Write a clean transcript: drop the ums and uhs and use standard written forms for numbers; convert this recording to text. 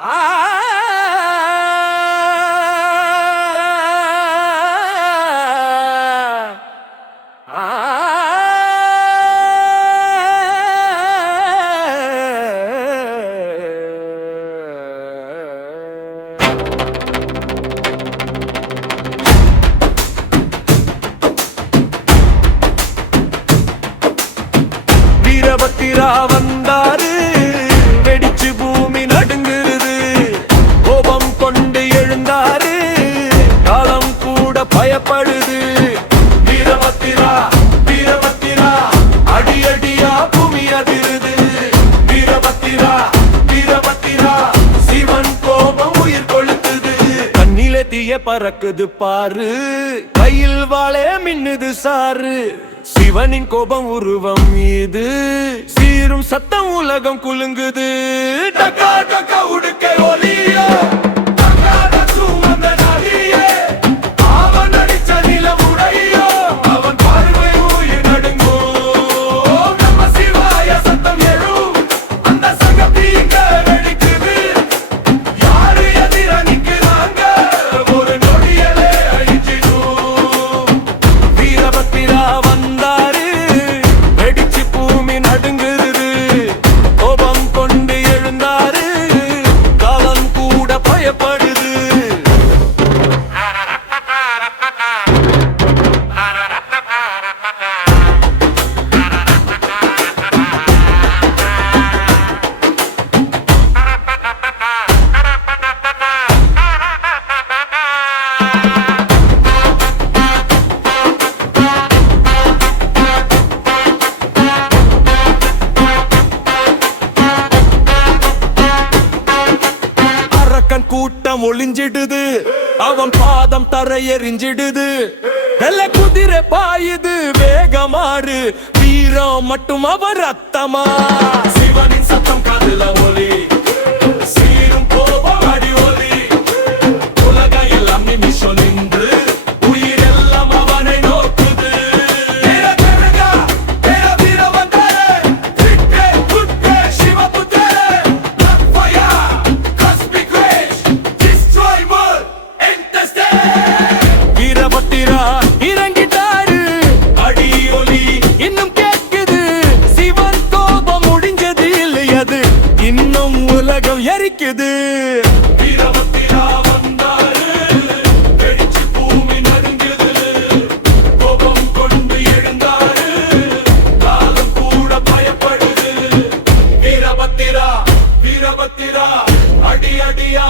வீரபத்திரா வந்தாரு, வெடிச்சு பூமி நடுங்குது. கோபம் கொண்டு எழுந்தாரு, காலம் கூட பயப்படுது. வீரபத்திரா வீரபத்திரா அடி அடியா பூமி அதிருது. வீரபத்திரா வீரபத்திரா சிவன் கோபம் உயிர் கொளுத்துது. கண்ணிலே தீய பறக்குது பாரு, கையில் வாழே மின்னுது சாரு. சிவனின் கோபம் உருவம் மீது சீரும் சத்தம் உலகம் குலுங்குது. டக்கா டக்கா உடுக்கை ஒலியோ, அவன் அடிச்ச நிலம் உடையோ, அவன் பார்வை உயிர் நடுங்கும். நம்ம சிவாய சத்தம் எழும், அந்த சங்கம் தீங்க வெடிக்குது. யாரு எதிர நிக்கிறாங்க, ஒரு நொடியலே அழிஞ்சிடும். வீரபத்திரா வந்தாரு, வெடிச்சு பூமி நடுங்குது. கோபம் கொண்டு எழுந்தாரு, காலம் கூட பயப்படுது. கூட்டம் ஒளிஞ்சிடுது, அவன் பாதம் தரையெறிஞ்சிடுது. வெள்ள குதிரை பாயுது வேகமாறு, வீரம் மட்டும் அவன் ரத்தமா. சிவனின் சத்தம் காதுல ஒலி, சீரும் கோபம் அடி ஒலி. உலகம் எல்லாம் நிமிஷம் நின்று, உயிர் எல்லாம் அவனை நோக்குது. வீரபத்திரா இறங்கிட்டாரு, அடி ஒலி இன்னும் கேட்குது. சிவன் கோபம் முடிஞ்சது இல்லையது, இன்னும் உலகம் எரிக்குது. வீரபத்திரா வந்தாரு, வெடிச்சு பூமி நடுங்குது. கோபம் கொண்டு எழுந்தாரு, காலம் கூட பயப்படுது. வீரபத்திரா வீரபத்திரா அடி அடியா